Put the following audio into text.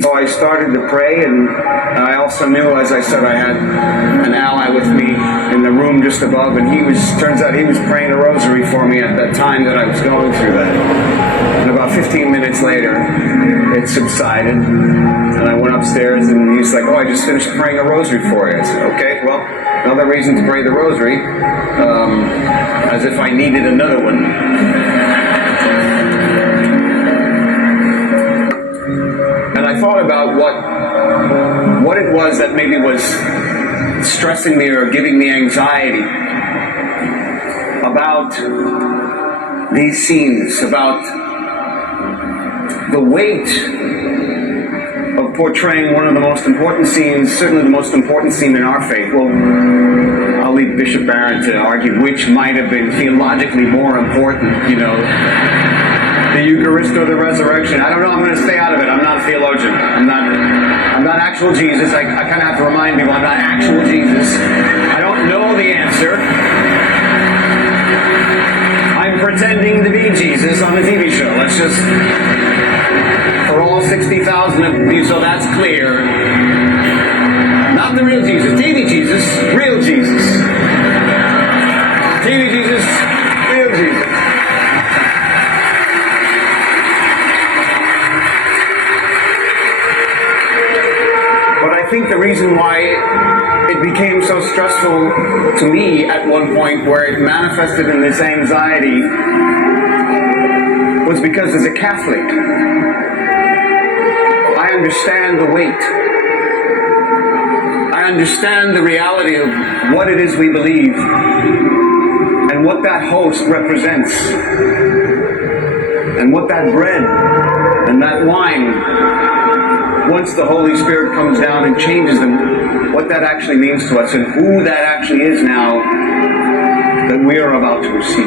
So I started to pray, and I also knew, as I said, I had an ally with me in the room just above, and turns out he was praying a rosary for me at that time that I was going through that. And about 15 minutes later, it subsided, and I went upstairs, and he's like, "Oh, I just finished praying a rosary for you." I said, "Okay, well, another reason to pray the rosary," as if I needed another one. And I thought about what it was that maybe was stressing me or giving me anxiety about these scenes, about the weight of portraying one of the most important scenes, certainly the most important scene in our faith. Well, I'll leave Bishop Barron to argue which might have been theologically more important, the Eucharist or the resurrection. I don't know. I'm going to stay out of it. I'm not a theologian. I'm not actual Jesus. I kind of have to remind people I'm not actual Jesus. I don't know the answer. I'm pretending to be Jesus on the TV show. Let's just, for all 60,000 of you, so that's clear. Not the real Jesus. TV Jesus. Real Jesus. TV Jesus. Real Jesus. I think the reason why it became so stressful to me at one point, where it manifested in this anxiety, was because as a Catholic, I understand the weight. I understand the reality of what it is we believe and what that host represents and what that bread and that wine, once the Holy Spirit comes down and changes them, what that actually means to us and who that actually is now that we are about to receive.